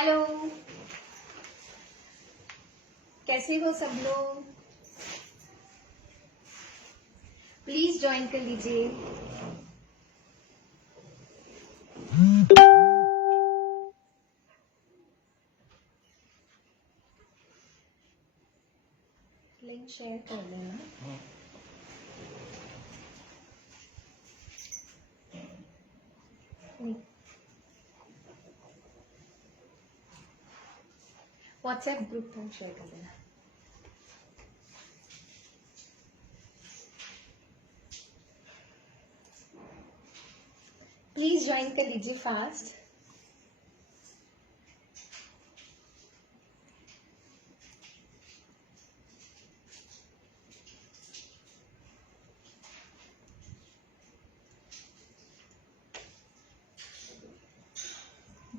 Hello, कैसे हो सब लोग? प्लीज ज्वाइन कर लीजिए। लिंक शेयर कर देना। व्हाट्सएप ग्रुप पर शेयर कर देना। प्लीज ज्वाइन कर लीजिए fast.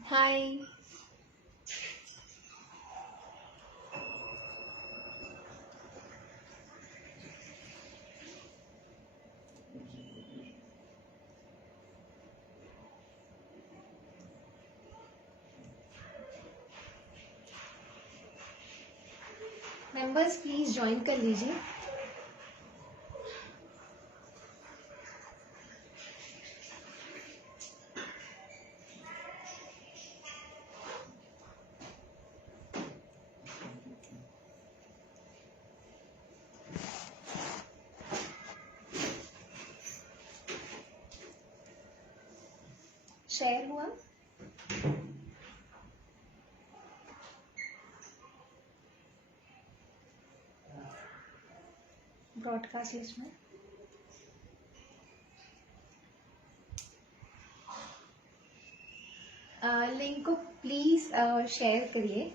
Hi, members please join कर लीजिए। शेयर हुआ? ब्रॉडकास्ट लिस्ट में लिंक को प्लीज शेयर करिए।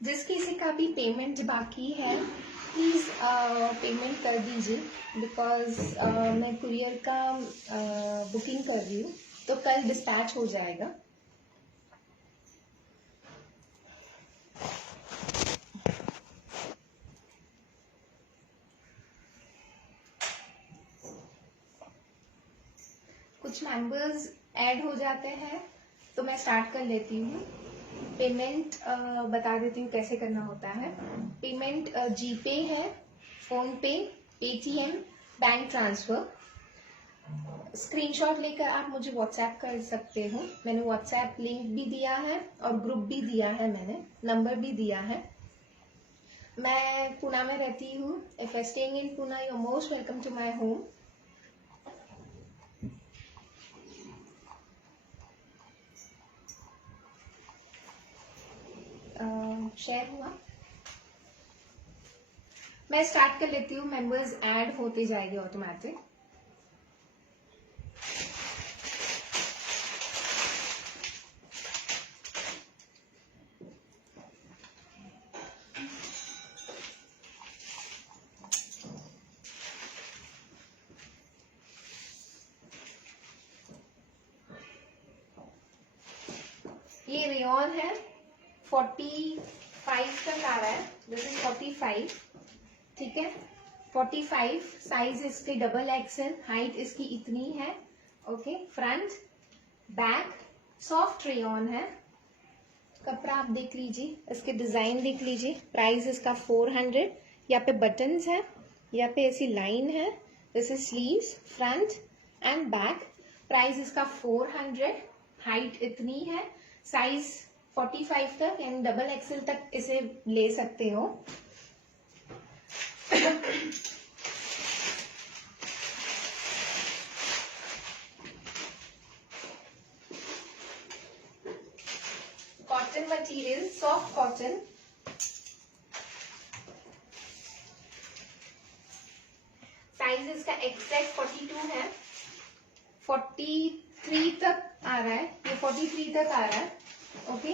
जिस किसी का भी पेमेंट बाकी है प्लीज पेमेंट कर दीजिए, बिकॉज मैं कुरियर का बुकिंग कर रही हूँ, तो कल डिस्पैच हो जाएगा। कुछ मेंबर्स ऐड हो जाते हैं तो मैं स्टार्ट कर लेती हूँ। पेमेंट बता देती हूँ कैसे करना होता है। पेमेंट जीपे है, फोन पे, पेटीएम, बैंक ट्रांसफर। स्क्रीनशॉट लेकर आप मुझे व्हाट्सएप कर सकते हो। मैंने व्हाट्सएप लिंक भी दिया है और ग्रुप भी दिया है, मैंने नंबर भी दिया है। मैं पुणे में रहती हूँ। If I staying in Pune, you are most welcome to my home. Share हुआ? मैं स्टार्ट कर लेती हूँ। मेंबर्स ऐड होते जाएंगे ऑटोमेटिक। ये रेयॉन है, 45 तक आ रहा है। दिस इज 45, ठीक है। 45 साइज इसके डबल एक्सेल, हाइट इसकी इतनी है। Okay, front back soft rayon है। कपड़ा आप देख लीजिए, इसके डिजाइन देख लीजिए। प्राइस इसका 400। यहाँ पे बटन्स है, यहाँ पे ऐसी लाइन है। This is sleeves, front and back. Price इसका 400। हाइट इतनी है, साइज 45 तक एंड डबल एक्सेल तक इसे ले सकते हो। Cotton material, soft cotton. Size इसका एक्सैक्ट 42 है। 43 तक आ रहा है, ये 43 तक आ रहा है। Okay,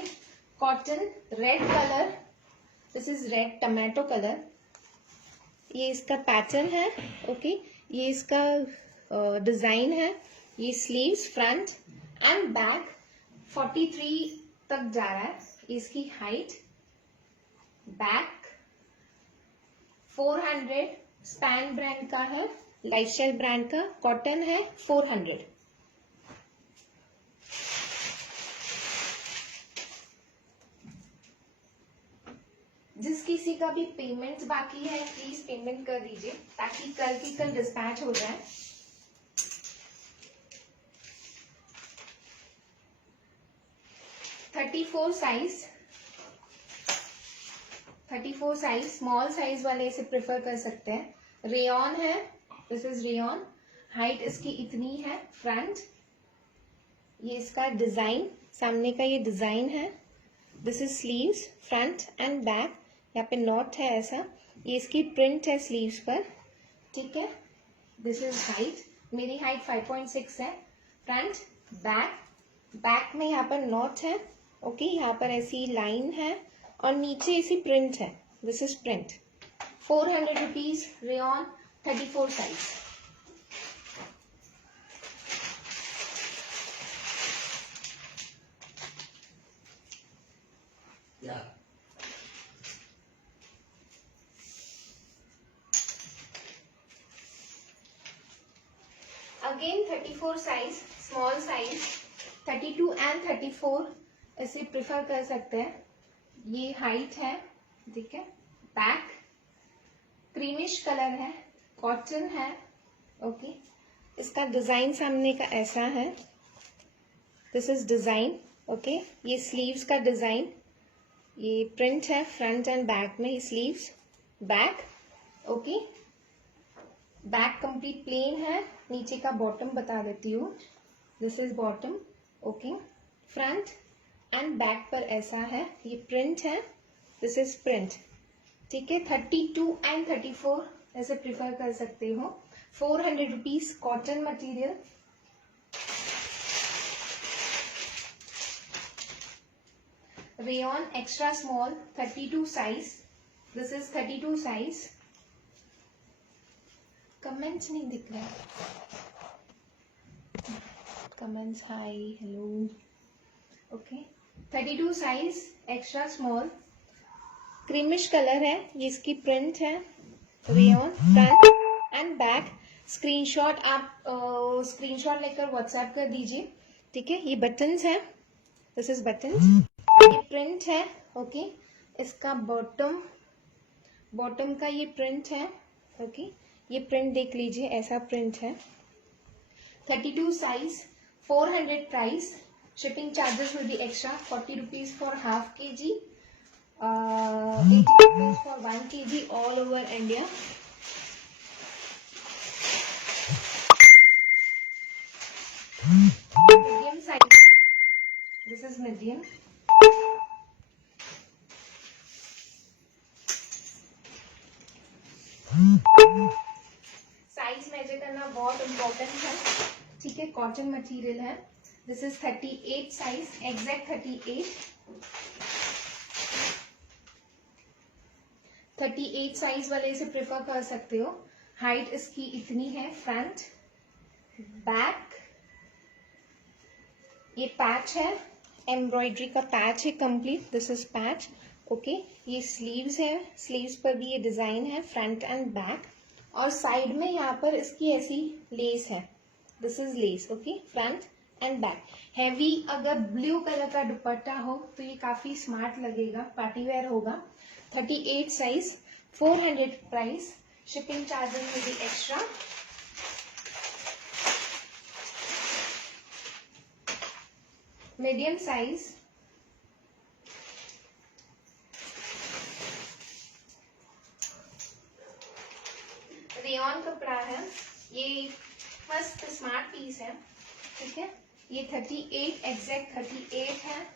cotton, red colour. This is red tomato colour. ये इसका पैटर्न है। ओके, ये इसका डिजाइन है। ये स्लीव्स, फ्रंट एंड बैक 43 तक जा रहा है। इसकी हाइट बैक 400, स्पैन ब्रांड का है, लाइफस्टाइल ब्रांड का, कॉटन है, 400। जिस किसी का भी पेमेंट बाकी है प्लीज पेमेंट कर दीजिए ताकि कल की कल डिस्पैच हो जाए। Thirty four size small size वाले इसे प्रेफर कर सकते हैं। रेयॉन है, दिस इज रेयॉन, हाइट इसकी इतनी है। फ्रंट, ये इसका डिजाइन, सामने का ये डिजाइन है। This is sleeves, front and back, यहाँ पे नॉट है ऐसा, ये इसकी प्रिंट है स्लीव्स पर, ठीक है। दिस इज हाइट, मेरी हाइट 5.6 है। फ्रंट, बैक, बैक में यहाँ पर नॉट है, ओके, यहाँ पर ऐसी लाइन है और नीचे ऐसी प्रिंट है, this is print. 400 rupees, rayon, 34 size. Again 34 size, small size, 32 and 34 ऐसे प्रिफर कर सकते हैं। ये हाइट है, ठीक है। बैक क्रीमिश कलर है, कॉटन है, ओके। इसका डिजाइन सामने का ऐसा है, दिस इज डिजाइन, ओके। ये स्लीव्स का डिजाइन, ये प्रिंट है फ्रंट एंड बैक में, ये sleeves, back, okay. Back complete plain है, नीचे का बॉटम बता देती हूँ, this is bottom, okay. Front and back पर ऐसा है, ये प्रिंट है, दिस इज प्रिंट, ठीक है। 32 एंड 34 ऐसे प्रिफर कर सकते हो। 400 rupees, cotton material. Rayon extra small, 32 size, this is 32 size. Comments नहीं दिख रहा है, comments hi hello, okay. 32 size, extra small, creamish colour है, ये इसकी प्रिंट है, rayon, front and back. Screenshot आप स्क्रीनशॉट लेकर व्हाट्सएप कर दीजिए, ठीक है। ये बटन्स है, दिस इज बटन्स, ये प्रिंट है, ओके। इसका बॉटम का ये प्रिंट है, ओके। ये प्रिंट देख लीजिए, ऐसा प्रिंट है। 32 size, 400 price, shipping charges will be extra, 40 rupees for half kg, 80 rupees for 1 kg all over India. Medium size है, this is medium. Size measure करना बहुत इम्पोर्टेंट है, ठीक है। कॉटन मटेरियल है, this is 38 size, exact 38 size वाले इसे prefer कर सकते हो। हाइट इसकी इतनी है। फ्रंट, बैक, ये पैच है, एम्ब्रॉयडरी का पैच है complete, this is patch, okay. ये स्लीव्स है, स्लीव्स पर भी ये डिजाइन है, फ्रंट एंड बैक। और साइड में यहाँ पर इसकी ऐसी लेस है, this is less, okay. Front and back. Heavy अगर ब्लू कलर का दुपट्टा हो तो ये काफी स्मार्ट लगेगा, पार्टी वेयर होगा। 38 size, 400 price, shipping charges will be extra. Medium size, rayon कपड़ा है, ये मस्त स्मार्ट पीस है, ठीक है। ये 38 एग्जैक्ट 38 है।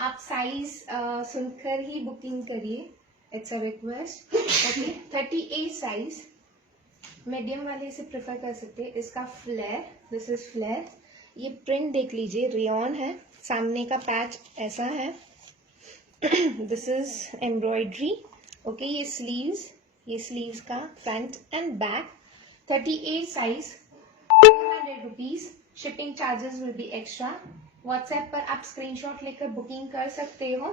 आप साइज सुनकर ही बुकिंग करिए, it's a request, okay. 38 size, medium वाले से प्रेफर कर सकते हैं। इसका फ्लेयर, दिस इज फ्लेयर, ये प्रिंट देख लीजिए, रेयॉन है, सामने का पैच ऐसा है, दिस इज एम्ब्रॉयडरी, ओके। ये स्लीव्स का front and back. 38 size, 400 rupees, shipping charges will be extra. WhatsApp पर आप स्क्रीनशॉट लेकर बुकिंग कर सकते हो।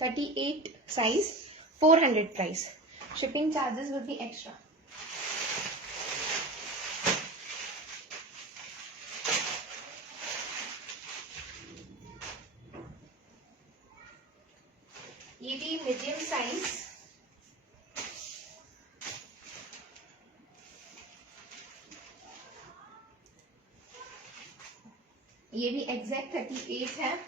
38 size, 400 price. Shipping charges will be extra. ये भी मीडियम साइज. ये भी एग्जैक्ट 38 है.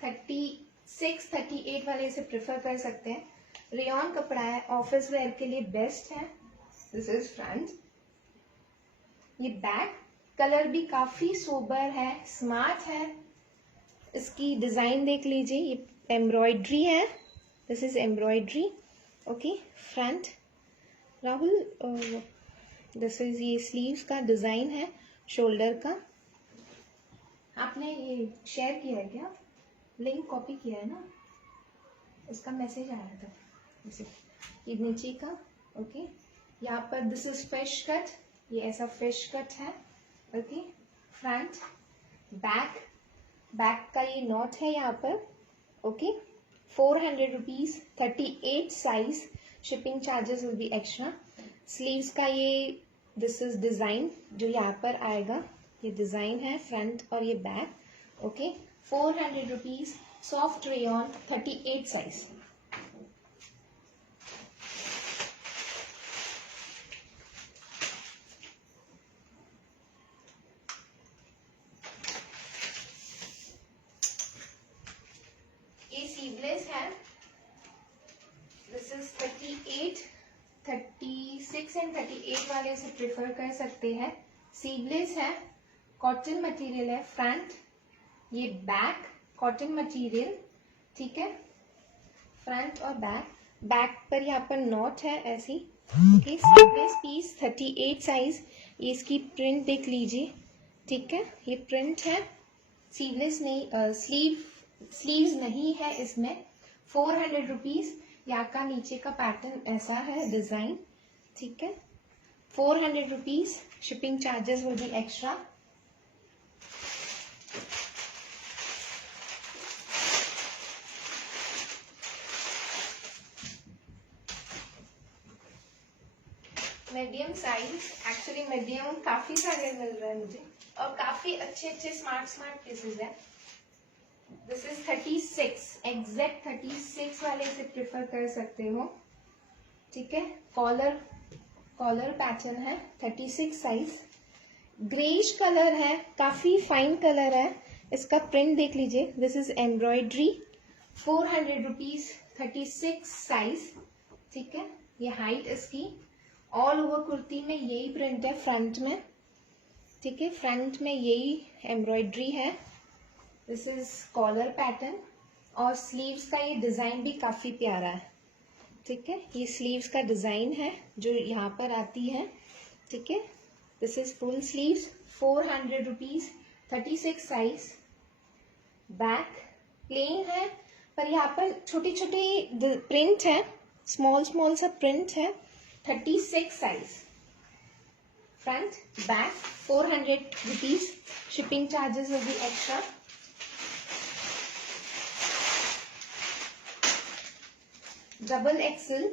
36, 38 वाले इसे प्रेफर कर सकते हैं. रेयॉन कपड़ा है, ऑफिस वेयर के लिए बेस्ट है. This is front. ये बैक. कलर भी काफी सोबर है, स्मार्ट है. इसकी डिजाइन देख लीजिए, ये एम्ब्रॉयडरी है. This is embroidery. Okay. Front Rahul, this is ये स्लीव्स का डिजाइन है, शोल्डर का. आपने ये शेयर किया है क्या? लिंक कॉपी किया है ना? इसका मैसेज आया था. जैसे ये नीचे का. ओके. यहाँ पर दिस इज फिश कट. ये ऐसा फिश कट है. ओके. फ्रंट. बैक. बैक का ये नॉट है यहाँ पर. Okay. 400 rupees. 38 size. Shipping charges will be extra. Sleeves का ये दिस इज डिजाइन जो यहाँ पर आएगा. ये डिजाइन है फ्रंट और ये back. Okay. 400 rupees. Soft rayon. 38 size. ये सीवलेस है. दिस इज 38, 36 एंड 38 वाले से प्रेफर कर सकते हैं. सीवलेस है, कॉटन मटेरियल है. फ्रंट. ये बैक कॉटन मटेरियल. ठीक है. फ्रंट और बैक. बैक पर यहाँ पर नॉट है ऐसी. ओके. Sleeveless piece. 38 साइज. ये इसकी प्रिंट देख लीजिए. ठीक है. ये प्रिंट है. सीवलेस नहीं, स्लीव्स नहीं है इसमें. 400 रुपीज. यहाँ का नीचे का पैटर्न ऐसा है डिजाइन. ठीक है. 400 rupees. Shipping charges will be extra. Medium size. Actually medium काफी सारे मिल रहे हैं मुझे और काफी अच्छे अच्छे स्मार्ट पीसेस है. This is 36. एग्जैक्ट 36 वाले से प्रेफर कर सकते हो. ठीक है. कॉलर पैटर्न है. 36 साइज. ग्रेइश कलर है, काफी फाइन कलर है. इसका प्रिंट देख लीजिए. This is embroidery. 400 rupees. 36 size. ठीक है. ये हाइट इसकी. ऑल ओवर कुर्ती में यही प्रिंट है फ्रंट में. ठीक है. फ्रंट में यही एम्ब्रॉयडरी है. This is collar pattern. और स्लीव्स का ये डिजाइन भी काफी प्यारा है. ठीक है. ये स्लीव्स का डिजाइन है जो यहाँ पर आती है. ठीक है. This is full sleeves. 400 rupees. 36 size. Back plane है पर यहाँ पर छोटी छोटी प्रिंट है. स्मॉल सा प्रिंट है. 36 size. Front back. 400 rupees. Shipping charges will be extra. Double axle.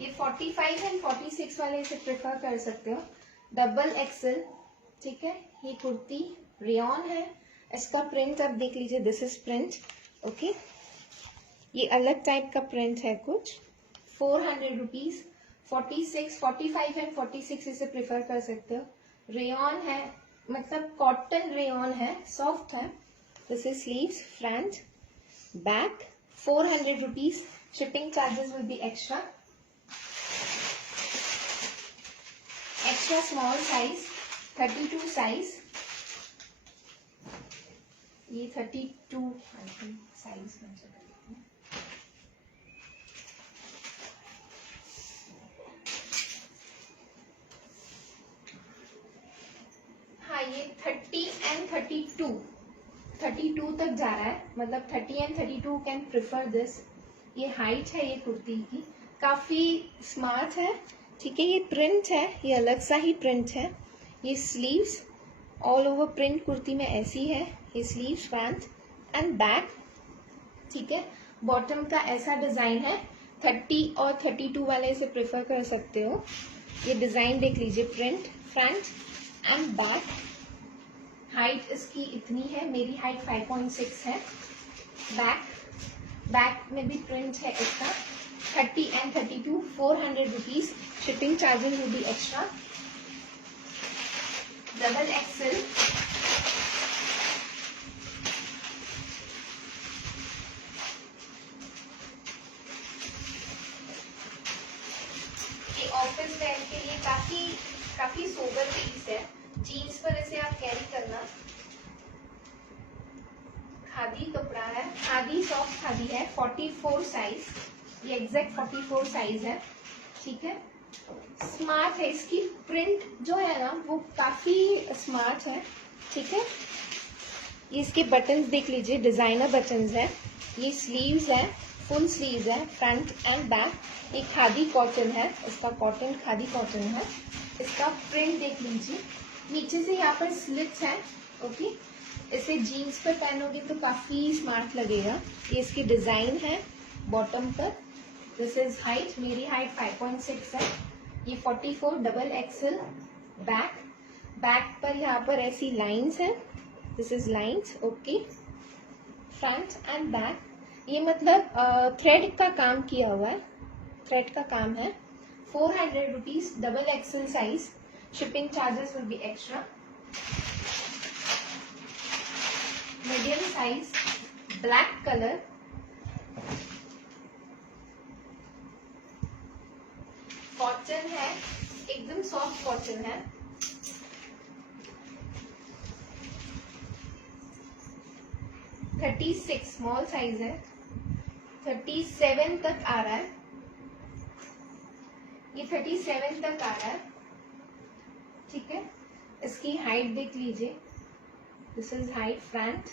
ये 45 एंड 46 वाले इसे प्रेफर कर सकते हो. Double axle. ठीक है. ये कुर्ती रेयॉन है. इसका प्रिंट अब देख लीजिए. This is print. ओके. ये अलग टाइप का प्रिंट है कुछ. 400 रुपीज. 46, 45 एंड 46 इसे प्रेफर कर सकते हो. रेयॉन है, मतलब कॉटन रेयॉन है, सॉफ्ट है. This is sleeves. Front back. 400 rupees. Shipping charges will be extra. Extra small size. 32 size. ये 32 साइज. हाँ, ये 30 एंड 32 तक जा रहा है. मतलब 30 एंड 32 कैन प्रिफर दिस. ये हाइट है ये कुर्ती की. काफी स्मार्ट है. ठीक है, ये प्रिंट है, ये अलग सा ही प्रिंट है। ये sleeves all over print kurti में ऐसी है। ये स्लीव्स, फ्रंट एंड बैक। ठीक है, बॉटम का ऐसा डिजाइन है। 30 और 32 वाले इसे प्रेफर कर सकते हो। ये डिजाइन देख लीजिए, print, front and back. Height इसकी इतनी है, मेरी हाइट 5.6 है। बैक में भी प्रिंट है इसका। 30 and 32, 400 rupees. Shipping charges will be extra. Double XL, ये ऑफिस वेयर के लिए काफी सोबर पीस है। जीन्स पर इसे आप कैरी करना। खादी कपड़ा है, खादी सॉफ्ट खादी है, 44 साइज, ये एग्जैक्ट 44 साइज है। ठीक है, स्मार्ट है, इसकी प्रिंट जो है ना वो काफी स्मार्ट है। ठीक है, ये इसके बटन्स देख लीजिए, डिजाइनर बटन्स है। ये स्लीव्स है, फुल स्लीव्स है, फ्रंट एंड बैक। ये खादी कॉटन है, इसका कॉटन खादी कॉटन है। इसका प्रिंट देख लीजिए, नीचे से यहाँ पर स्लिट्स है। ओके, इसे जीन्स पर पहनोगे तो काफी स्मार्ट लगेगा। ये इसकी डिजाइन है बॉटम पर। दिस इज हाइट, मेरी हाइट 5.6 है। ये 44 डबल एक्सेल। बैक पर यहाँ पर ऐसी लाइंस है, this his lines. Okay, front and back. ये मतलब थ्रेड का काम किया हुआ है, थ्रेड का काम है। 400 rupees, double XL size. Shipping charges will be extra. Medium size, black colour, cotton है, एकदम सॉफ्ट कॉटन है। $36 स्मॉल साइज है। 37 तक आ रहा है, ये 37 तक आ रहा है। ठीक है, इसकी हाइट देख लीजिए, दिस इज हाइट, फ्रंट।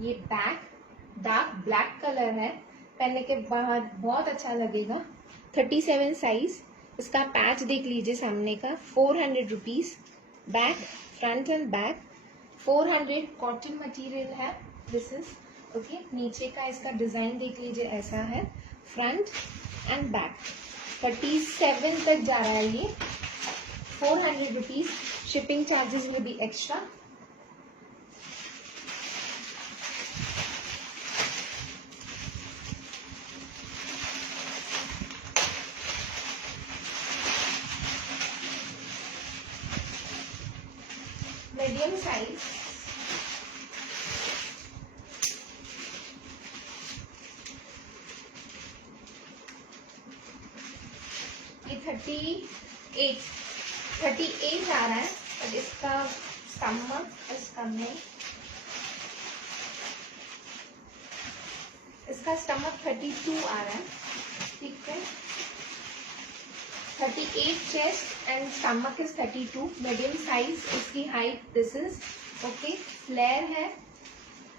ये बैक, डार्क ब्लैक कलर है, पहनने के बाद बहुत अच्छा लगेगा। 37 साइज। इसका पैच देख लीजिए सामने का, 400 rupees. Back, front and back, 400। Cotton material है, दिस इज ओके। नीचे का इसका डिजाइन देख लीजिए, ऐसा है, फ्रंट एंड बैक। 37 तक जा रहा है ये, 400 rupees. Shipping charges will be extra. Medium size, ये 38 आ रहा है। और इसका स्टमक, इसका नेक, इसका स्टमक 32 आ रहा है। ठीक है, 38 chest and stomach is 32। Medium size. इसकी height, this is okay. Flare है,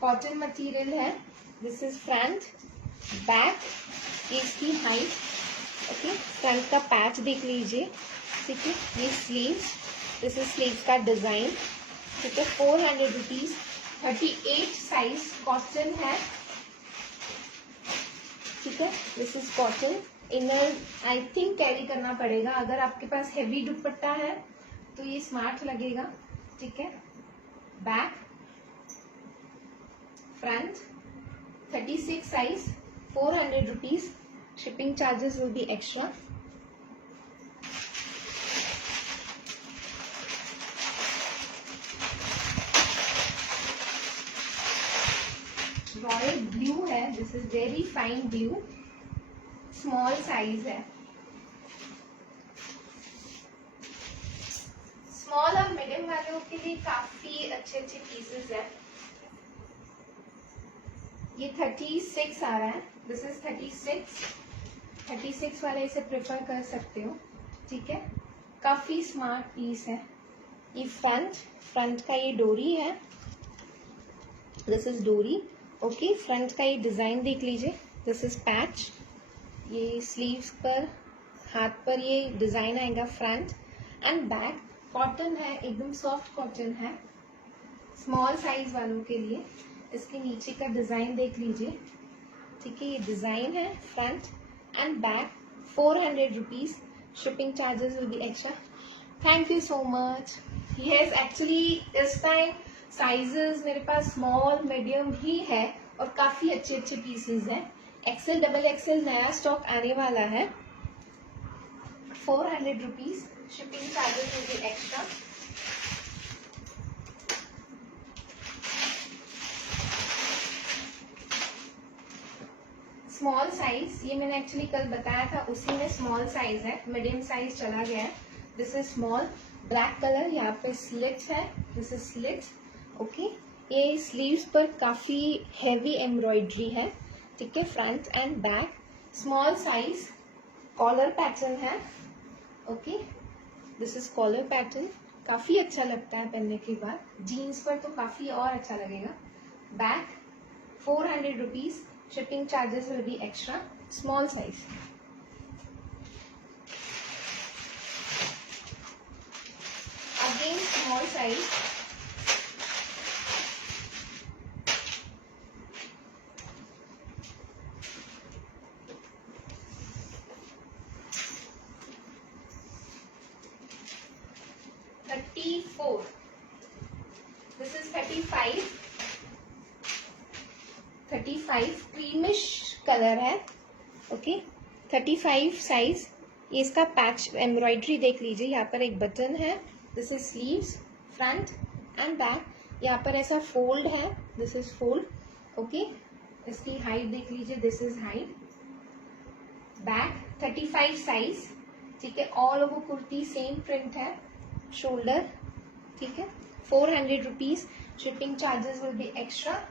कॉटन मटेरियल है। This is front, back. ये इसकी हाइट, ओके। फ्रंट का पैच देख लीजिए, ठीक है। ये स्लीव्स, दिस इज स्लीव्स का डिजाइन। ठीक है, 400 रुपीज। 38 साइज, कॉटन है। ठीक है, this is cotton. Inner I think carry करना पड़ेगा, अगर आपके पास हेवी दुपट्टा है तो ये स्मार्ट लगेगा। ठीक है, back, front, 36 size, 400 rupees. Shipping charges will be extra. Royal blue है, this is very fine blue, small size है। स्मॉल और मीडियम वालों के लिए काफी अच्छे पीसेस है। ये 36 आ रहा है, दिस इज 36 वाले इसे प्रेफर कर सकते हो। ठीक है, काफी स्मार्ट पीस है। ये फ्रंट का ये डोरी है, दिस इज डोरी। ओके, फ्रंट का ये डिजाइन देख लीजिए, दिस इज पैच। ये स्लीव्स पर हाथ पर ये डिजाइन आएगा फ्रंट एंड बैक। कॉटन है, एकदम सॉफ्ट कॉटन है, स्मॉल साइज वालों के लिए। इसके नीचे का डिजाइन देख लीजिए, ठीक है। ये डिजाइन है front and back. 400 rupees, shipping charges will be extra. Thank you so much. Yes, actually इस टाइम साइजेस मेरे पास स्मॉल मीडियम ही है और काफी अच्छे अच्छे पीसेस हैं। एक्सेल डबल एक्सेल नया स्टॉक आने वाला है। 400 rupees, shipping charges will be extra. Small size, ये मैंने एक्चुअली कल बताया था, उसी में स्मॉल साइज है, मीडियम साइज चला गया है। This is small, black colour, यहाँ पे स्लिट्स है, दिस इज स्लिट्स, ओके। ये स्लीव्स पर काफी हैवी एम्ब्रॉयडरी है, ठीक है, front and back. Small size, collar pattern है, okay. This is collar pattern, काफी अच्छा लगता है पहनने के बाद, जीन्स पर तो काफी और अच्छा लगेगा। Back 400 rupees, shipping charges will be extra. Small size. Again small size. $34. This is 35. 35 creamish colour है, ओके। 35 साइज। ये इसका पैच एम्ब्रॉयडरी देख लीजिए, यहाँ पर एक बटन है, this is sleeves, front and back. यहाँ पर ऐसा फोल्ड है, दिस इज फोल्ड, ओके। इसकी हाइट देख लीजिए, this is height. Back 35 size, ठीक है। All over kurti same print है, शोल्डर, ठीक है। 400 rupees, shipping charges will be extra.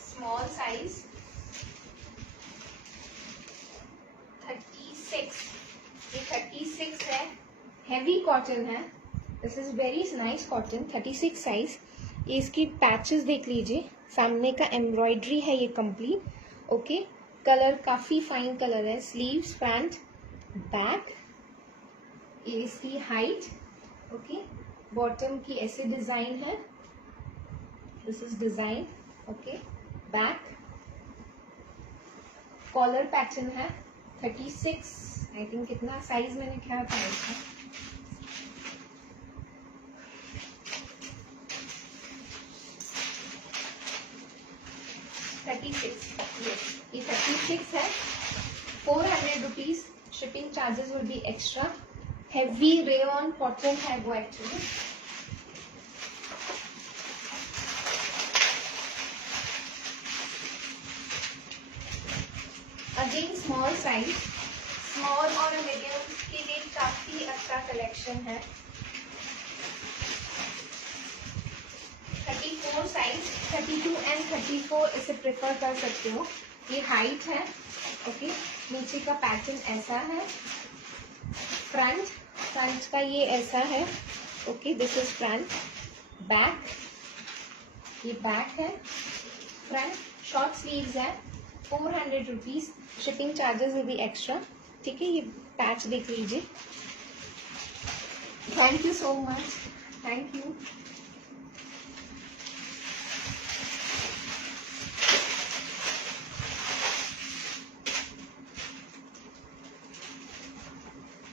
Small size 36, ये 36 है, हैवी कॉटन है, this is very nice cotton. 36 size. ये इसकी पैचेस देख लीजिए, सामने का एम्ब्रॉयडरी है ये कंप्लीट, ओके। कलर काफी फाइन कलर है, स्लीव्स, फ्रंट, बैक। ये इसकी हाइट, ओके। बॉटम की ऐसे डिजाइन है, this is design, okay. Back, collar pattern है, 36, आई थिंक कितना साइज मैंने क्या था इसका, ये 36 है। 400 rupees, shipping charges will be extra. Heavy rayon cotton है वो actually. Again small size, small और मीडियम के लिए काफी अच्छा कलेक्शन है। 34 साइज, 32 एंड 34 इसे प्रेफर कर सकते हो। ये हाइट है, ओके। नीचे का पैटर्न ऐसा है, फ्रंट का ये ऐसा है, okay. This is front. Back, ये बैक है, फ्रंट, शॉर्ट स्लीव्स है। 400 rupees, shipping charges will be extra, ठीक है। ये पैच देख लीजिए। Thank you so much, thank you.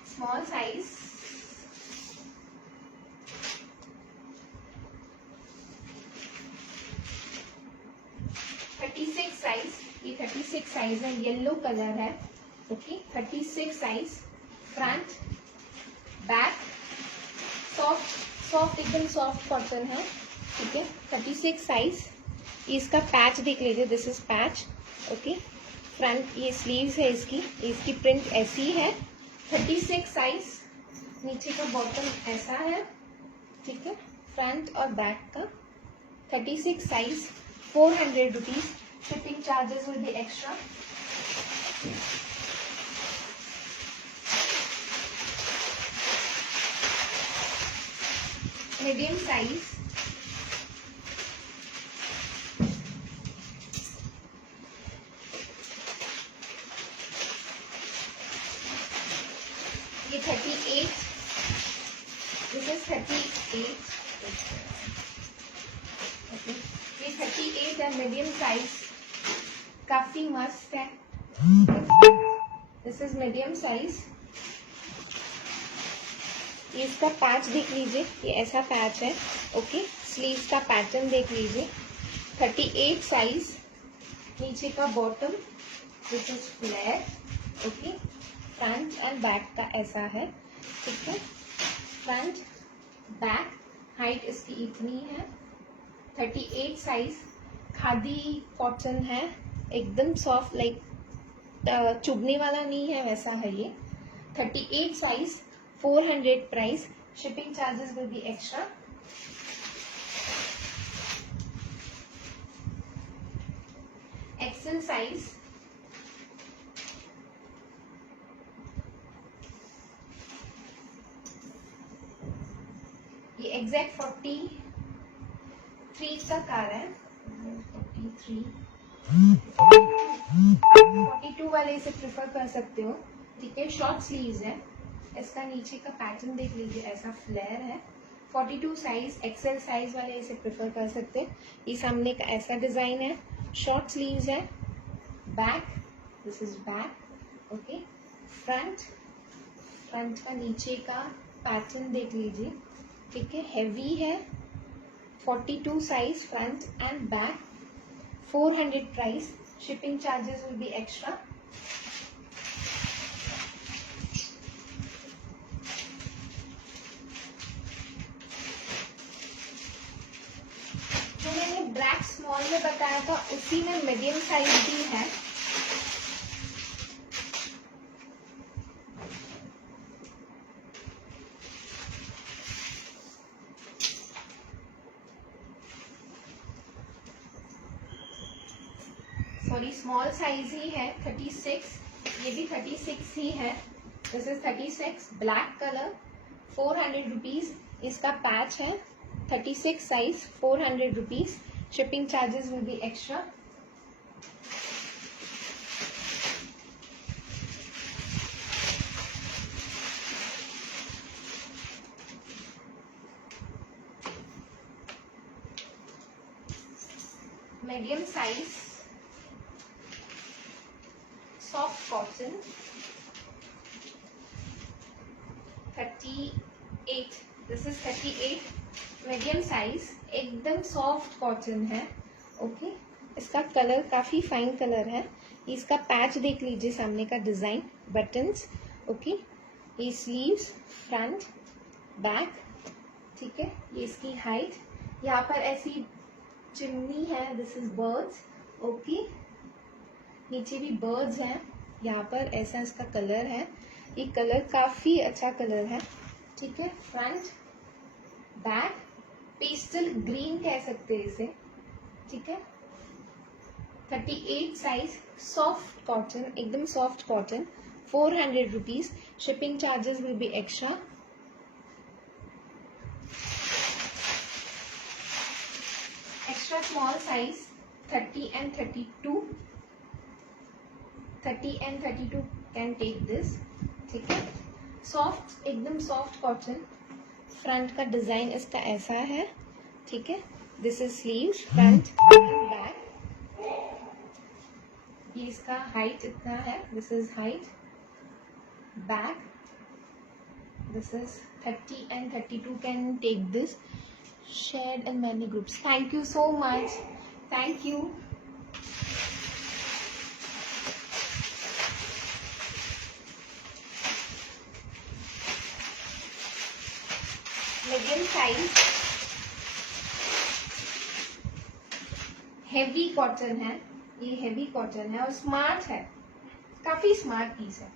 Small size, size, ये 36 साइज है, येलो कलर है, okay. 36 size, front, back, soft एकदम सॉफ्ट कॉटन है, ठीक है। 36 साइज। इसका पैच देख लीजिए, this is patch, okay. Front, ये स्लीव्स है इसकी प्रिंट ऐसी है। 36 साइज, नीचे का बॉटम ऐसा है, ठीक है। फ्रंट और बैक का 36 size, 400 rupees, shipping charges will be extra. Medium size, ये 38, दिस इज 38, ये 38 है, मीडियम साइज, काफी मस्त है। This is medium size. ये इसका पैच देख लीजिए, ये ऐसा पैच है। ओके, स्लीव्स का पैटर्न देख लीजिए, 38 साइज, नीचे का bottom, this is flare. Okay, front and back का ऐसा है, ठीक है। फ्रंट बैक हाइट इसकी इतनी है, 38 साइज, खादी कॉटन है, एकदम सॉफ्ट, लाइक चुभने वाला नहीं है, वैसा है ये। 38 size, 400 price, shipping charges will be extra. XL size, ये एग्जैक्ट 43 तक आ रहा है, 43, 42 वाले इसे प्रिफर कर सकते हो, ठीक है। शॉर्ट स्लीव्स है, इसका नीचे का पैटर्न देख लीजिए, ऐसा फ्लेयर है। 42 साइज, एक्सेल साइज वाले इसे प्रिफर कर सकते हैं। ये सामने का ऐसा डिजाइन है, शॉर्ट स्लीव्स है। Back, this is back. Okay, front का नीचे का पैटर्न देख लीजिए, ठीक है, हैवी है। 42 size, front and back, 400 price, shipping charges will be extra. जो मैंने ब्लैक स्मॉल में बताया था, उसी में मीडियम साइज भी है। सॉरी, स्मॉल साइज ही है, 36, ये भी 36 ही है। This is 36, black colour, 400 rupees इसका पैच है। 36 size, 400 rupees, shipping charges will be extra. Medium size, soft cotton, 38, this is 38, medium size, एकदम सॉफ्ट कॉटन है। ओके, इसका कलर काफी फाइन कलर है। इसका पैच देख लीजिए, सामने का डिजाइन, बटन्स। ओके, ये स्लीव्स, फ्रंट बैक, ठीक है। ये इसकी हाइट, यहाँ पर ऐसी चिमनी है, दिस इज बर्ड्स। ओके, नीचे भी बर्ड्स हैं, यहाँ पर ऐसा इसका कलर है। ये कलर काफी अच्छा कलर है, ठीक है। फ्रंट बैक, पेस्टल ग्रीन कह सकते हैं इसे, ठीक है। 38 साइज, सॉफ्ट कॉटन, एकदम soft cotton, 400 rupees, shipping charges will be extra. Extra small size, 30 and 32, 30 and 32 can take this, ठीक है। सॉफ्ट, एकदम सॉफ्ट कॉटन, फ्रंट का डिजाइन इसका ऐसा है, ठीक है। This is sleeve, front and back. ये इसका हाइट इतना है, this is height, back, this is 30 and 32 can take this, shared in many groups. Thank you so much. Thank you. Medium size, heavy cotton है, ये heavy cotton है और smart है, काफी smart piece है।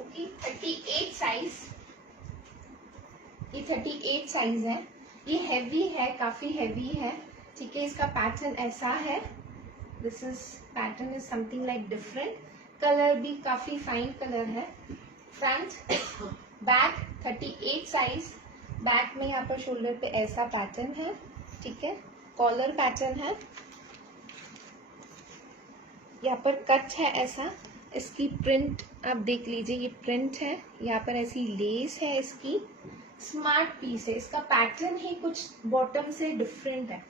ओके, 38 साइज, ये 38 size है। ये हैवी है, काफी हैवी है, ठीक है। इसका पैटर्न ऐसा है, this is pattern is something like different, colour भी काफी फाइन कलर है। Front back 38 size. बैक में यहाँ पर शोल्डर पे ऐसा पैटर्न है, ठीक है, कॉलर पैटर्न है, यहाँ पर कट है ऐसा। इसकी प्रिंट आप देख लीजिए, ये प्रिंट है, यहाँ पर ऐसी लेस है इसकी। स्मार्ट पीस है, इसका पैटर्न ही कुछ बॉटम से डिफरेंट है।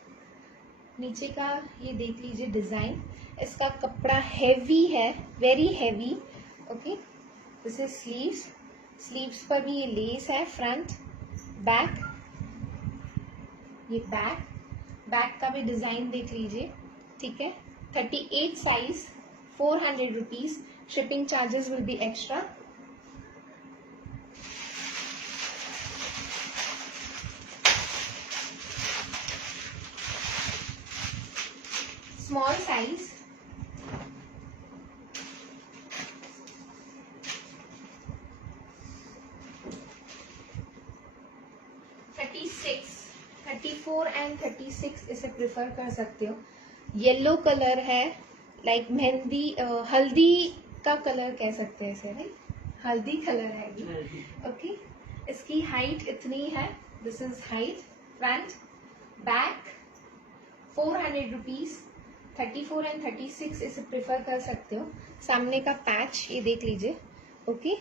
नीचे का ये देख लीजिए डिजाइन। इसका कपड़ा हैवी है, very heavy. Okay, this is sleeves. Sleeves पर भी ये लेस है। फ्रंट बैक, ये बैक का भी डिजाइन देख लीजिए, ठीक है। 38 size, 400 rupees. Shipping charges will be extra. Small size, $36, $34 and 36 इसे प्रिफर कर सकते हो। येलो कलर है, लाइक मेहंदी हल्दी का कलर कह सकते हैं इसे, राइट? हल्दी कलर है ये। ओके, इसकी हाइट इतनी है, this is height. Front back 400 rupees. 34 and 36 इसे प्रिफर कर सकते हो। सामने का पैच ये देख लीजिए। ओके,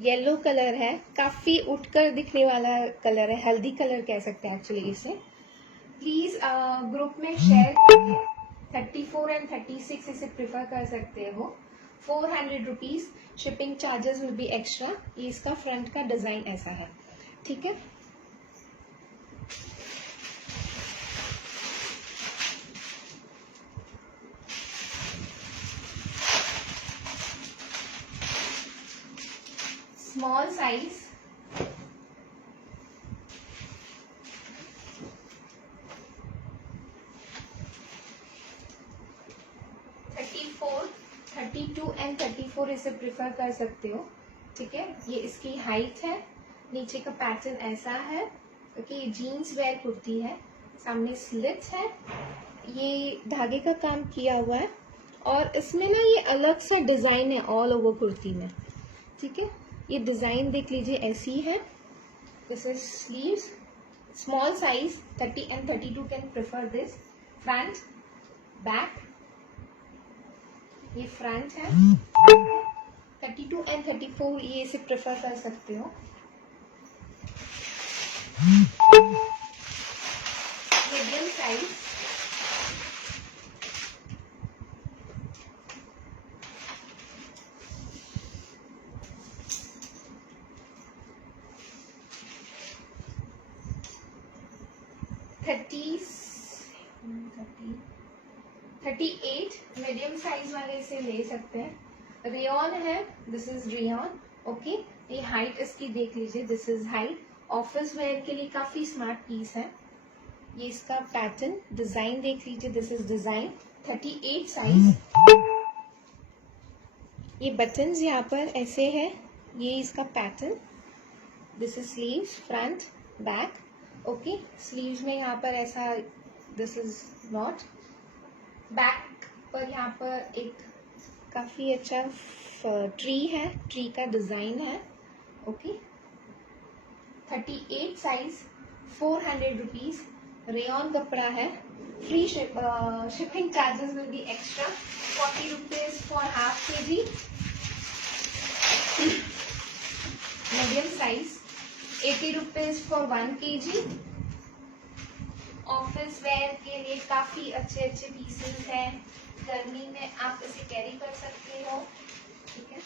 येलो कलर है, काफी उठकर दिखने वाला कलर है, हल्दी कलर कह सकते हैं एक्चुअली इसे। प्लीज ग्रुप में शेयर करिए। 34 एंड 36 इसे प्रिफर कर सकते हो। 400 rupees. Shipping charges will be extra. ये इसका फ्रंट का डिजाइन ऐसा है, ठीक है। स्मॉल साइज, $32 एंड 34 इसे प्रिफर कर सकते हो, ठीक है। ये इसकी हाइट है, नीचे का पैटर्न ऐसा है। ओके, ये जीन्स वेयर कुर्ती है, सामने स्लिट्स है, ये धागे का काम किया हुआ है और इसमें ना ये अलग सा डिजाइन है ऑल ओवर कुर्ती में, ठीक है। ये डिजाइन देख लीजिए ऐसी है। This is sleeves. Small size 30 and 32 can prefer this. Front back, ये फ्रंट है। 32 एंड 34 ये इसे प्रेफर कर सकते हो। Medium size, $38। मीडियम साइज वाले इसे ले सकते हैं। रेयॉन है, दिस इज रेयॉन। ओके, ये हाइट इसकी देख लीजिए, this is height. Office where के लिए काफी स्मार्ट पीस है। ये इसका पैटर्न डिजाइन देख लीजिए, दिस इज डिजाइन। 38 साइज। ये बटन्स यहाँ पर ऐसे है, ये इसका pattern. This is sleeves, front back. Okay, sleeves में यहाँ पर ऐसा, दिस इज नॉट। बैक पर यहाँ पर एक काफी अच्छा ट्री है, ट्री का डिजाइन है। Okay, 38 size, 400 rupees. रेयॉन कपड़ा है। Free shipping charges will be extra. 40 rupees for half kg। Medium size 80 rupees for 1 kg। Office where के लिए काफी अच्छे अच्छे पीसेस हैं। गर्मी में आप इसे कैरी कर सकते हो, ठीक है।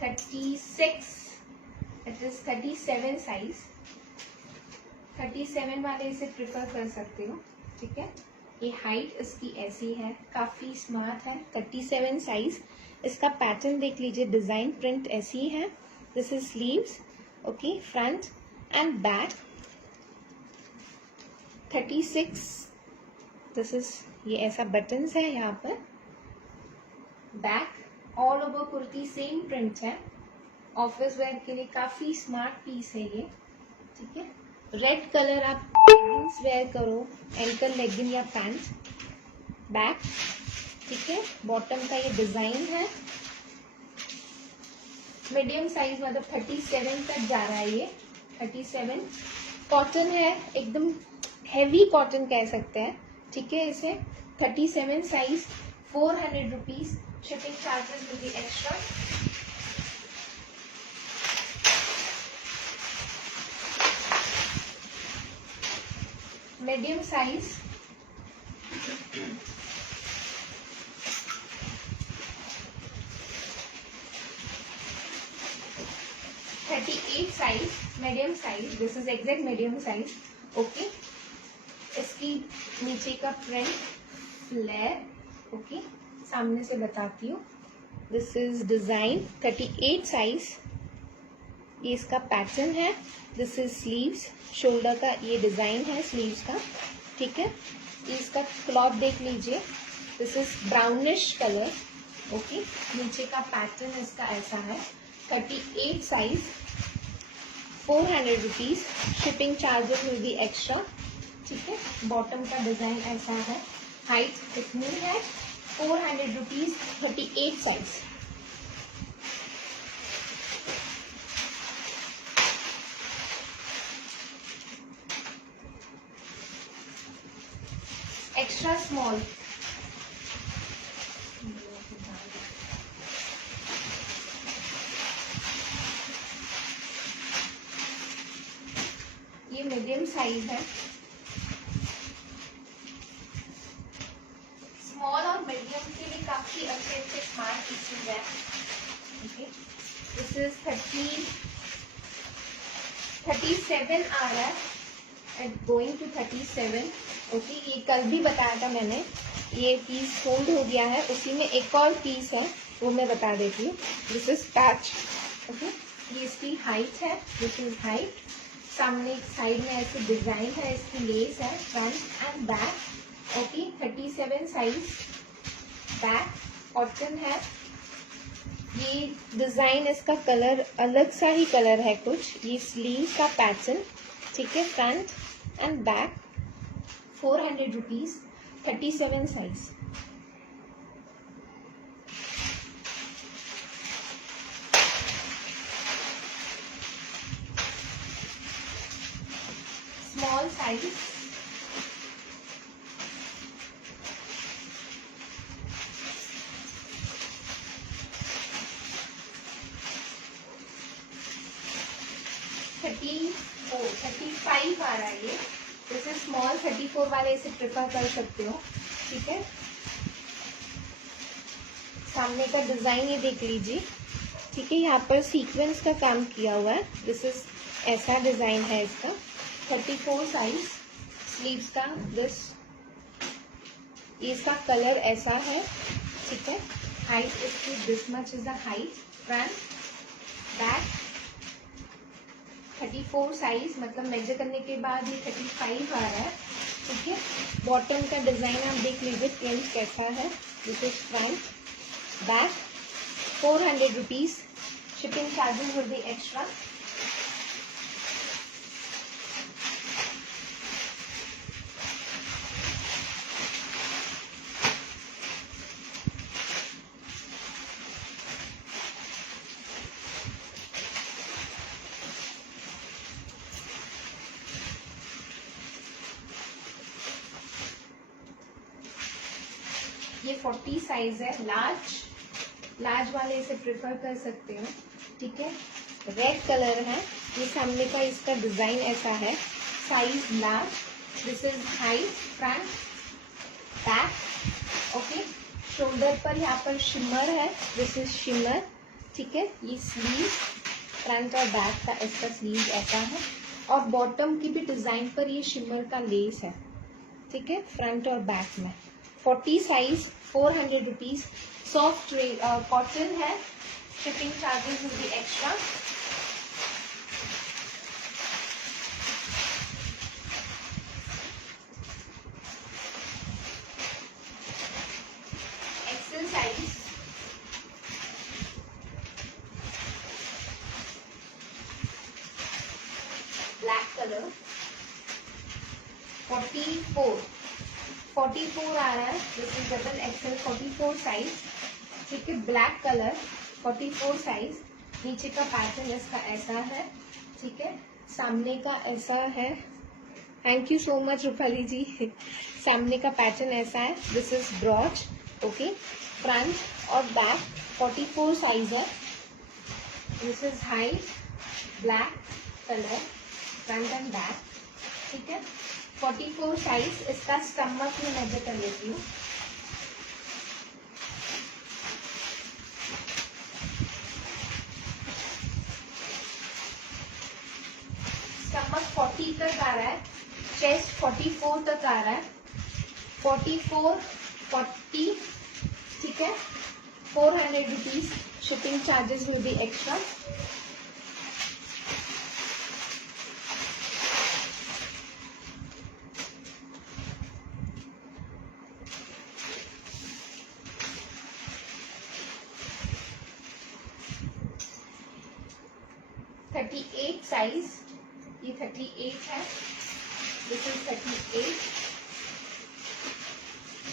36, इट इज 37 साइज। 37 वाले इसे प्रिफर कर सकते हो, ठीक है। ये हाइट इसकी ऐसी है, काफी स्मार्ट है। 37 साइज। इसका पैटर्न देख लीजिए, डिजाइन प्रिंट ऐसी है। This is sleeves. Okay, front and back. 36, this is, ये ऐसा बटन्स है यहाँ पर। Back all over kurti same print है। ऑफिस वेयर के लिए काफी स्मार्ट पीस है ये, ठीक है। रेड कलर आप लेगिंग्स वेयर करो, एंकल लेगिंग या पैंट। बैक, ठीक है। बॉटम का ये डिजाइन है, मीडियम साइज मतलब 37 तक जा रहा है ये, 37। कॉटन है, एकदम हैवी कॉटन कह सकते हैं, ठीक है। इसे 37 size, 400 rupees, shipping charges will be extra. Medium size, 38 size, medium size, this is exact medium size, okay. इसकी नीचे का फ्रंट फ्लेयर, ओके, सामने से बताती हूँ। दिस इज डिजाइन 38 साइज, ये इसका पैटर्न है। दिस इज स्लीव्स, शोल्डर का ये डिजाइन है स्लीव्स का, ठीक है। ये इसका क्लॉथ देख लीजिए, this is brownish colour, okay. नीचे का पैटर्न इसका ऐसा है, 38 size, 400 rupees, shipping charges will be extra, ठीक है। बॉटम का डिजाइन ऐसा है, हाइट इतनी है, 400 रुपीज, 38 साइज। एक्स्ट्रा स्मॉल, ये मीडियम साइज है। स्मॉल और मीडियम के लिए काफी अच्छे अच्छे स्मार्ट पीसेज है, ओके। दिस इज 37 आ रहा है, एंड गोइंग टू 37, ओके। ये कल भी बताया था मैंने, ये पीस फोल्ड हो गया है, उसी में एक और पीस है, वो मैं बता देती हूँ। This is patch, okay. ये इसकी हाइट है, दिस इज हाइट। सामने एक साइड में ऐसे डिजाइन है, इसकी लेस है, front and back, okay. 37 size, back cotton है। ये डिजाइन, इसका कलर अलग सा ही कलर है कुछ। ये स्लीव का पैटर्न, ठीक है, front and back, 400 rupees, 37 size. Small size, thirty 35 आ रहा है ये, जैसे स्मॉल 34 वाले इसे प्रेफर कर सकते हो, ठीक है। सामने का डिजाइन ये देख लीजिए, ठीक है। यहाँ पर सीक्वेंस का काम किया हुआ है, दिस इज ऐसा डिजाइन है इसका, 34 साइज, स्लीव्स का दिस, इसका कलर ऐसा है, ठीक है। हाइट इसकी this much is the height, front back 34 size, मतलब मेजर करने के बाद ये 35 आ रहा है, ठीक है। बॉटम का डिजाइन आप देख लीजिए, प्रिंट कैसा है, this is front back, 400 rupees, shipping charges will be extra. ये 40 साइज है, लार्ज वाले इसे प्रेफर कर सकते हो, ठीक है। रेड कलर है, ये सामने का इसका डिजाइन ऐसा है, size large, this is height, front back, okay. Shoulder पर यहाँ पर शिमर है, दिस इज शिमर, ठीक है। ये स्लीव, फ्रंट और बैक का इसका स्लीव ऐसा है, और बॉटम की भी डिजाइन पर ये शिमर का लेस है, ठीक है, फ्रंट और बैक में। 40 साइज, 400 रुपीज, सॉफ्ट कॉटन है, shipping charges will be extra. XL size, black colour, 44 आ रहा है, this is double XL, 44 size, ठीक है। ब्लैक कलर, 44 साइज, नीचे का पैटर्न इसका ऐसा है, ठीक है, सामने का ऐसा है। Thank you so much Rupali ji. सामने का पैटर्न ऐसा है, this is brooch, okay. Front और बैक 44 साइज है। This is height, black colour, front and back, ठीक है। 44 साइज। इसका स्टमक में मेजर कर लेती हूँ। स्टमक 40 तक आ रहा है, चेस्ट 44 तक आ रहा है, 44, 40, ठीक है। 400 rupees, shipping charges will be extra. Thirty 38 size, ये 38 है, this is 38,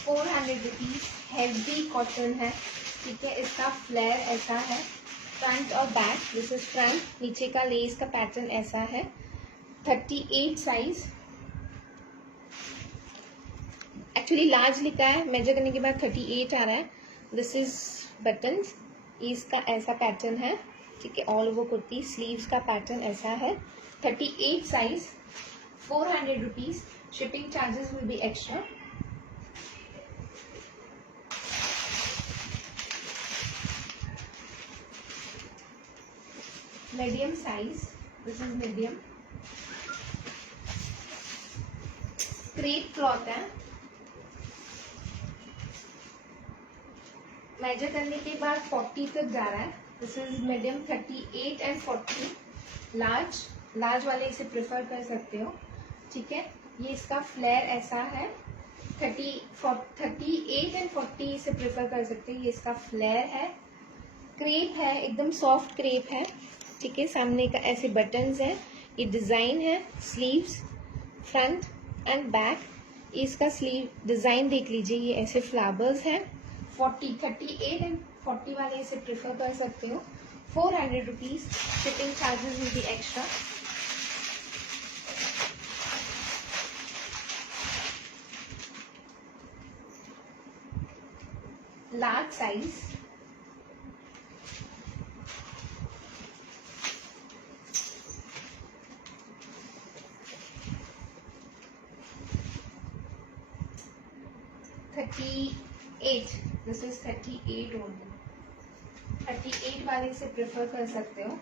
400 rupees. Heavy cotton है, ठीक है। इसका फ्लेयर ऐसा है, फ्रंट और बैक, दिस इज फ्रंट। नीचे का लेस का पैटर्न ऐसा है, 38 साइज। एक्चुअली लार्ज लिखा है, मेजर करने के बाद 38 आ रहा है। दिस इज बटन्स, इसका ऐसा पैटर्न है, ठीक है। ऑल ओवर कुर्ती, स्लीव्स का पैटर्न ऐसा है, 38 size, 400 rupees. Shipping charges will be extra. Medium size, this is medium, crepe cloth है। मेजर करने के बाद 40 तक जा रहा है। This is medium, 38 and 40। Large वाले इसे प्रेफर कर सकते हो, ठीक है। ये इसका फ्लेयर ऐसा है, 38 एंड 40 इसे प्रेफर कर सकते हो। ये इसका फ्लेयर है, क्रेप है, एकदम सॉफ्ट क्रेप है, ठीक है। सामने का ऐसे बटन्स है, ये डिजाइन है। स्लीव्स, फ्रंट एंड बैक, इसका स्लीव डिजाइन देख लीजिए, ये ऐसे फ्लावर्स है। 38 एंड 40 वाले इसे प्रेफर कर सकते हो। 400 rupees, shipping charges will be extra. Large size, this is 38 only. 38 वाले से प्रेफर कर सकते हो।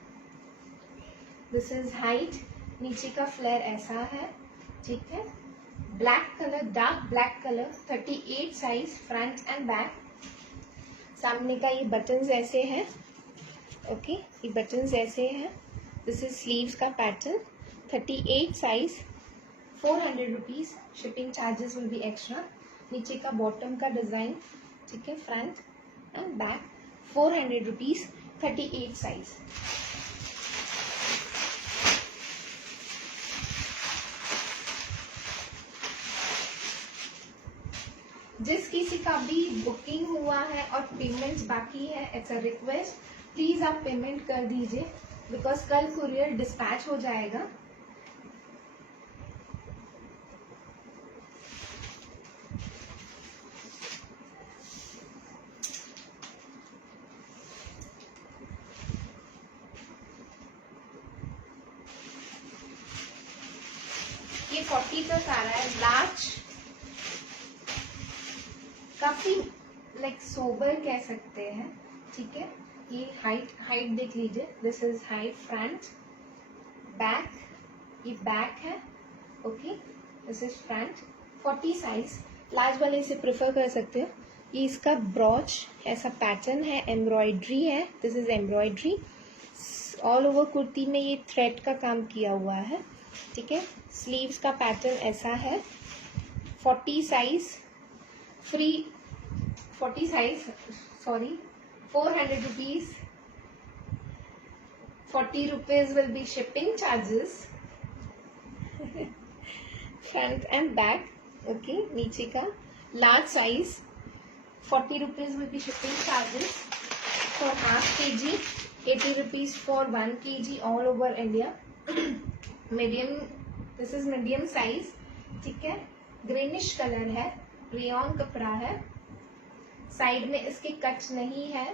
दिस इज हाइट, नीचे का फ्लेयर ऐसा है, ठीक है। Black colour, dark black colour, 38 size, front and back. सामने का ये बटन्स ऐसे हैं, ओके, ये बटन्स ऐसे हैं। दिस इज स्लीव्स का pattern, 38 size, 400 rupees. Shipping charges will be extra. नीचे का बॉटम का डिजाइन, ठीक है, front and back, 400 rupees, 38 size. जिस किसी का भी बुकिंग हुआ है और पेमेंट्स बाकी है, इट्स अ रिक्वेस्ट, प्लीज आप पेमेंट कर दीजिए, बिकॉज कल कुरियर डिस्पैच हो जाएगा। ये 40 तक आ रहा है, लार्ज, काफी लाइक सोबर कह सकते हैं, ठीक है। ये हाइट देख लीजिए, this is height, front, back, ये बैक है, okay, this is front. 40 size, large वाले इसे प्रेफर कर सकते हो। ये इसका ब्रॉच ऐसा पैटर्न है, एम्ब्रॉयडरी है, this is embroidery. All over kurti में ये थ्रेड का काम किया हुआ है, ठीक है। स्लीव्स का पैटर्न ऐसा है, 40 size, free 40 size, sorry, 400 rupees, 40 rupees will be shipping charges. Front and back, okay, नीचे का large size, 40 rupees will be shipping charges for half kg। 80 rupees for 1 kg all over India. Medium, this is medium size, ठीक है। Greenish colour है, rayon कपड़ा है, side में इसके cut नहीं है,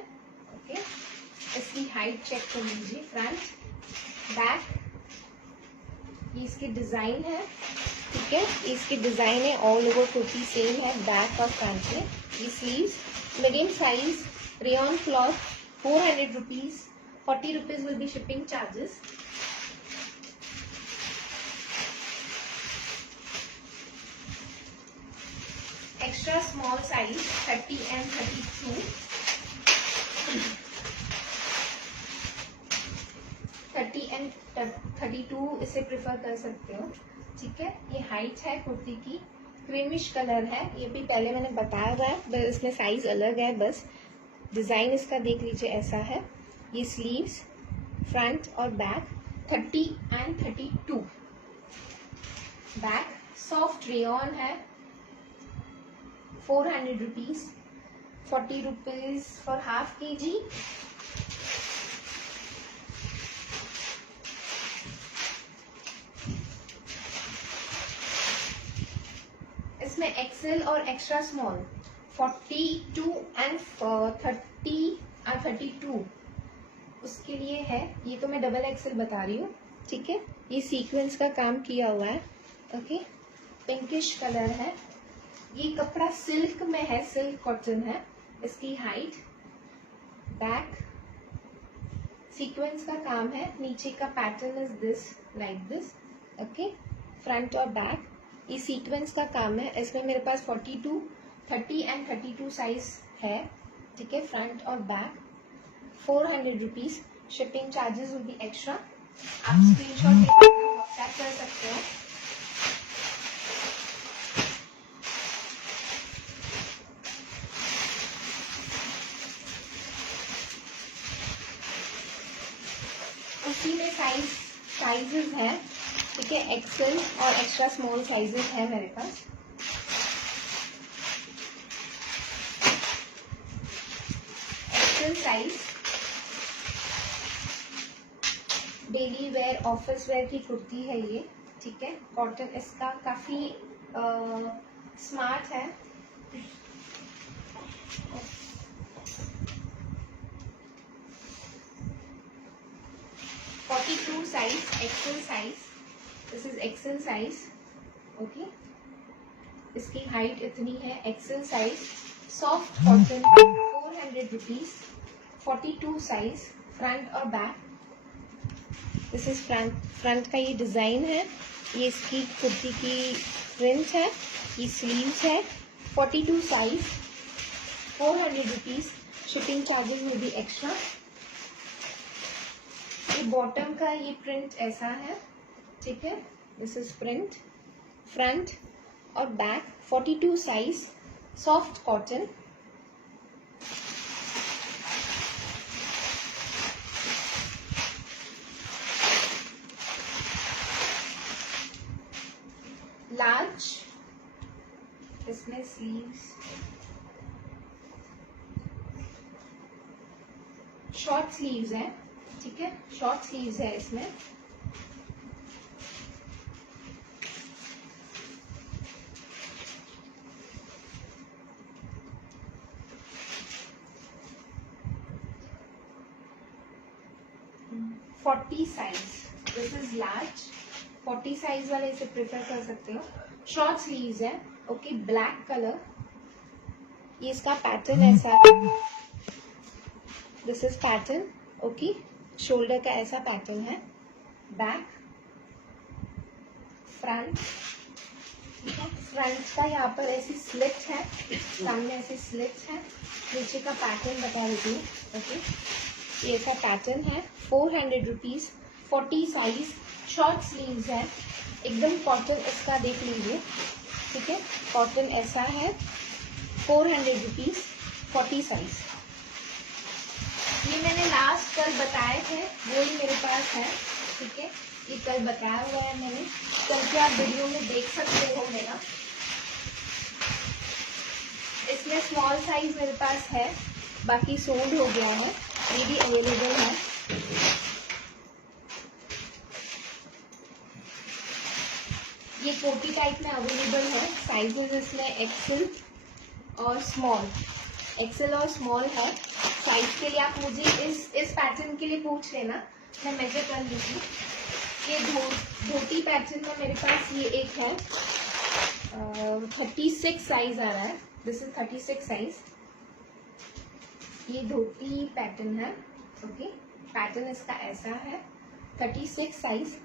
ओके। इसकी हाइट चेक कर लीजिए, फ्रंट बैक, ये इसकी डिजाइन है, ठीक है। इसकी डिजाइन है, ऑल ओवर कुर्ती सेम है, बैक और फ्रंट में। ये sleeves medium size, rayon cloth, 400 rupees, 40 rupees will be shipping charges. Extra small size 30 and 32, 30 and 32 इसे प्रेफर कर सकते हो, ठीक है। ये हाइट है कुर्ती की, क्रीमिश कलर है, ये भी पहले मैंने बताया हुआ है, बस इसमें साइज अलग है, बस डिजाइन इसका देख लीजिए ऐसा है। ये स्लीव्स फ्रंट और back 30 and 32, back soft rayon है, 400 rupees, 40 rupees for half kg. इसमें एक्सेल और एक्स्ट्रा स्मॉल 42 and 30 और 32 उसके लिए है। ये तो मैं डबल एक्सेल बता रही हूँ, ठीक है। ये सीक्वेंस का काम किया हुआ है, ओके। पिंकिश कलर है, ये कपड़ा सिल्क में है, सिल्क कॉटन है। इसकी हाइट, बैक सीक्वेंस का काम है, नीचे का pattern is this, like this, okay. Front और बैक ये सीक्वेंस का काम है। इसमें मेरे पास 42, 30 एंड 32 साइज है, ठीक है। फ्रंट और back 400 rupees, shipping charges will be extra. आप स्क्रीनशॉट लेकर व्हाट्सएप कर सकते हो। उसी में साइजेस है, ठीक है। एक्सेल और एक्स्ट्रा स्मॉल साइजेस है मेरे पास। XL size daily wear, office wear की कुर्ती है ये, ठीक है। कॉटन इसका काफी स्मार्ट है। Two size, XL size, this is XL size, okay. इसकी हाइट इतनी है, XL size, soft cotton, 400 rupees, 42 size, front और बैक। दिस इज फ्रंट का ये डिजाइन है, ये इसकी कुर्ती की प्रिंट है, ये स्लीव्स है, 42 साइज, 400 rupees, शिपिंग चार्जेस में भी एक्स्ट्रा। ये बॉटम का ये प्रिंट ऐसा है, ठीक है। दिस इज प्रिंट, फ्रंट और back, 42 size, soft cotton. Large, इसमें स्लीव्स, शॉर्ट स्लीव्स है, ठीक है। शॉर्ट स्लीव्स है इसमें। Forty size, this is large, 40 size वाले इसे प्रेफर कर सकते हो। शॉर्ट स्लीव्स है, ओके। ब्लैक कलर, ये इसका पैटर्न ऐसा है, this is pattern, okay. Shoulder का ऐसा पैटर्न है, बैक, फ्रंट, ठीक है। फ्रंट का यहाँ पर ऐसी स्लिट है, सामने ऐसी स्लिट है, नीचे का पैटर्न बता देती हूँ, ओके। ये ऐसा पैटर्न है, 400 rupees, 40 साइज, शॉर्ट स्लीव्स है, एकदम कॉटन इसका देख लीजिए, ठीक है। कॉटन ऐसा है, 400 rupees, 40 साइज। ये मैंने लास्ट कल बताए थे, वो ही मेरे पास है, ठीक है। ये कल बताया हुआ है मैंने, कल के आप वीडियो में देख सकते हो मेरा। इसमें स्मॉल साइज मेरे पास है, बाकी सोल्ड हो गया है, ये भी अवेलेबल है, ये कोटी टाइप में अवेलेबल है। साइजेस इसमें एक्सेल और स्मॉल, एक्सेल और स्मॉल है। साइज के लिए आप मुझे इस पैटर्न के लिए पूछ लेना, मैं मेजर कर लूँगी। ये धोती पैटर्न में मेरे पास ये एक है, 36 साइज आ रहा है। This is 36 size. ये धोती पैटर्न है। ओके, पैटर्न इसका ऐसा है, 36 साइज।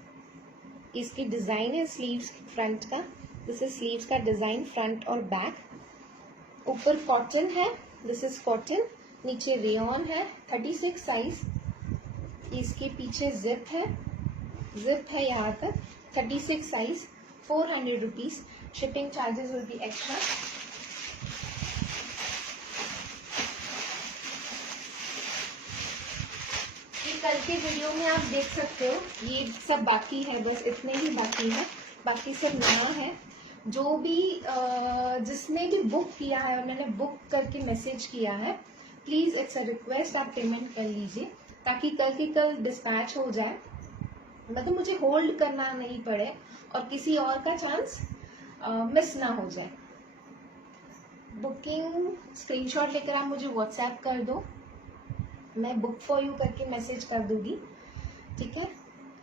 इसकी डिजाइन है स्लीव्स फ्रंट का, दिस इज स्लीव्स का डिजाइन फ्रंट और बैक। ऊपर कॉटन है, दिस इज कॉटन, नीचे रेयॉन है, 36 साइज। इसके पीछे जिप है यहाँ तक, 36 size, 400 rupees. Shipping charges will be extra. कल के वीडियो में आप देख सकते हो, ये सब बाकी है, बस इतने ही बाकी है, बाकी सब नया है। जो भी जिसने भी बुक किया है, उन्होंने बुक करके मैसेज किया है, प्लीज इट्स अ रिक्वेस्ट आप पेमेंट कर लीजिए, ताकि कल की कल डिस्पैच हो जाए, मतलब मुझे होल्ड करना नहीं पड़े और किसी और का चांस मिस ना हो जाए। बुकिंग स्क्रीनशॉट लेकर आप मुझे व्हाट्सएप कर दो, मैं बुक फॉर यू करके मैसेज कर दूंगी, ठीक है।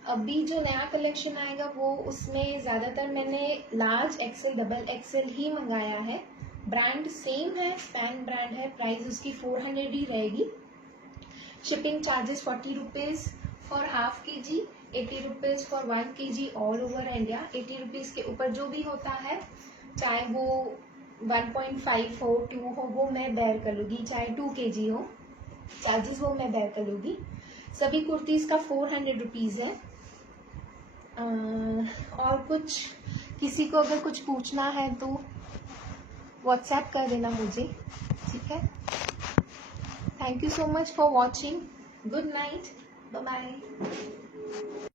अभी जो नया कलेक्शन आएगा वो उसमें ज़्यादातर मैंने लार्ज एक्सेल, डबल एक्सेल ही मंगाया है। ब्रांड सेम है, स्पैन ब्रांड है, प्राइस उसकी 400 ही रहेगी। Shipping charges 40 rupees for half kg, 80 rupees for 1 kg all over India. 80 rupees के ऊपर जो भी होता है, चाहे वो 1.5 हो, 2 हो, वो मैं बेयर कर लूँगी, चाहे 2 kg हो, चार्जेस वो मैं बेयर कर लूँगी। सभी कुर्तीज का 400 रुपीज़ है। और कुछ किसी को अगर कुछ पूछना है तो व्हाट्सएप कर देना मुझे, ठीक है। Thank you so much for watching. Good night, bye bye.